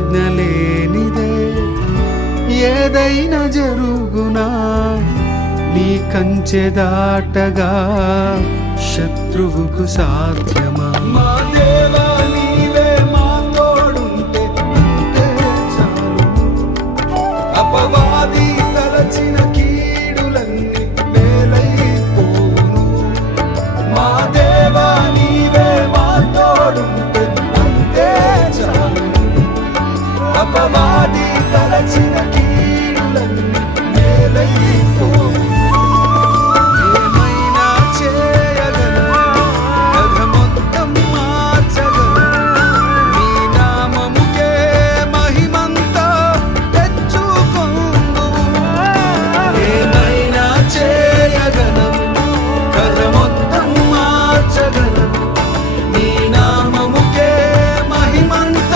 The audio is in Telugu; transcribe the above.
ఆజ్ఞ లేనిదే ఏదైనా జరుగునా, నీ కంచె దాటగా శత్రువుకు సాధ్యమా? మా దేవా నీవే మా తోడుంటే అంతే చాలు. అపవాది తలచిన కీడులన్నీ మేలైపోవును. మా దేవా నీవే మా తోడుంటే అంతే చాలు. అపవాది